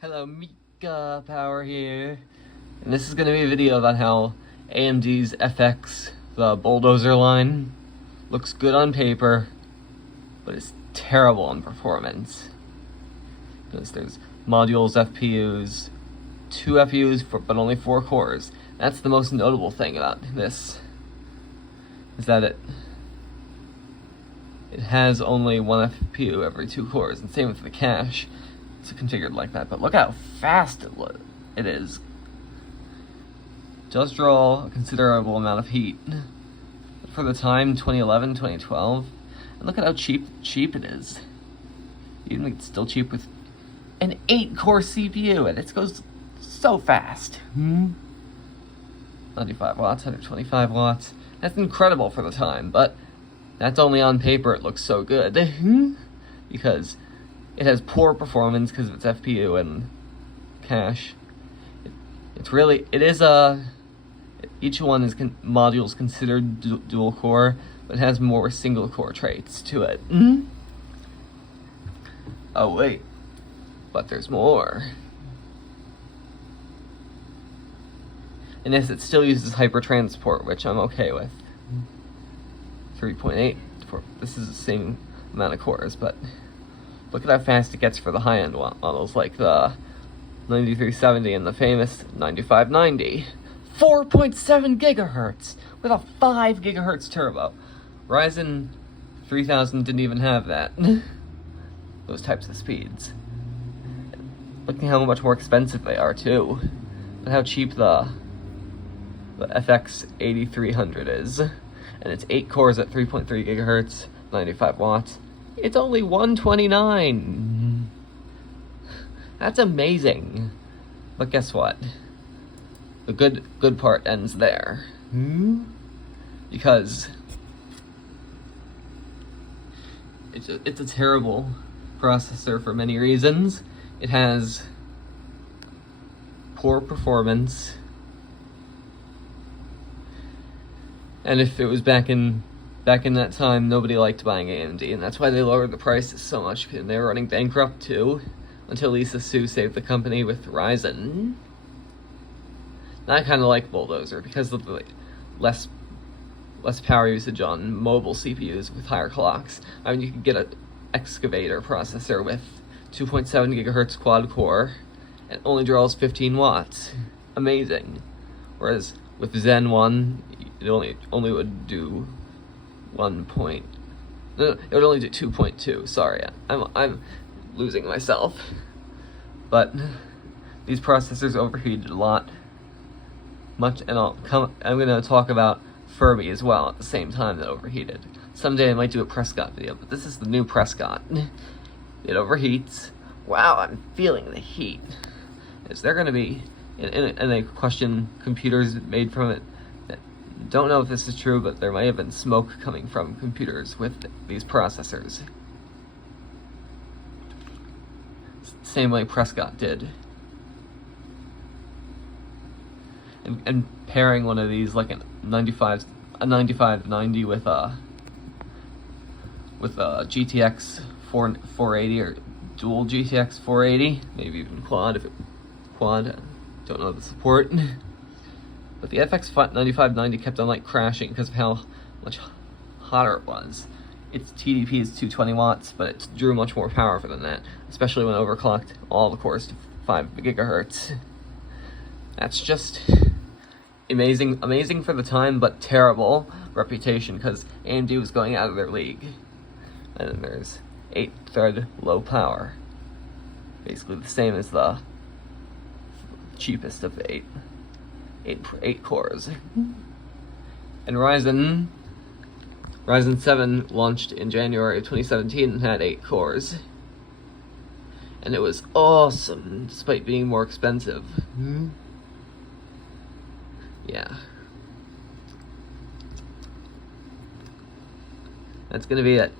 Hello, Mika Power here, and this is going to be a video about how AMD's FX, the Bulldozer line, looks good on paper, but it's terrible in performance. Because there's modules, FPUs, 2 FPUs, but only 4 cores. That's the most notable thing about this, is that it has only 1 FPU every 2 cores, and same with the cache. It's configured like that, but look how fast it is. It does draw a considerable amount of heat for the time, 2011, 2012. And look at how cheap it is. Even it's still cheap with an 8-core CPU, and it goes so fast. 95 watts, 125 watts. That's incredible for the time, but that's only on paper. It looks so good because it has poor performance because of its FPU and cache. Each one is modules considered dual core, but it has more single core traits to it. Oh wait, but there's more. And yes, it still uses hypertransport, which I'm okay with. 3.8. This is the same amount of cores, but look at how fast it gets for the high-end models, like the 9370 and the famous 9590. 4.7 gigahertz with a 5 gigahertz turbo. Ryzen 3000 didn't even have that. Those types of speeds. Look at how much more expensive they are, too. But how cheap the FX 8300 is. And it's 8 cores at 3.3 gigahertz, 95 watts. It's only $129. That's amazing. But guess what? The good part ends there. Because it's a terrible processor for many reasons. It has poor performance. And if it was back in that time, nobody liked buying AMD, and that's why they lowered the prices so much, and they were running bankrupt too, until Lisa Su saved the company with Ryzen. And I kind of like Bulldozer because of the less power usage on mobile CPUs with higher clocks. I mean, you could get an excavator processor with 2.7 gigahertz quad core, and only draws 15 watts. Amazing. Whereas with Zen 1, it only would do it would only do 2.2. Sorry, I'm losing myself. But these processors overheated a lot, and I'm gonna talk about Furby as well at the same time that overheated. Someday I might do a Prescott video, but this is the new Prescott. It overheats. Wow, I'm feeling the heat. Is there gonna be? And they question computers made from it. Don't know if this is true, but there might have been smoke coming from computers with these processors. Same way Prescott did. And pairing one of these, like a 9590 with a GTX 480 or dual GTX 480, maybe even quad don't know the support. But the FX 9590 kept on like crashing because of how much hotter it was. Its TDP is 220 watts, but it drew much more powerful than that, especially when overclocked all the cores to 5 gigahertz. That's just amazing for the time, but terrible reputation because AMD was going out of their league. And then there's 8-thread low power, basically the same as the cheapest of the 8 cores. And Ryzen 7 launched in January of 2017 and had 8 cores. And it was awesome, despite being more expensive. Yeah. That's gonna be it.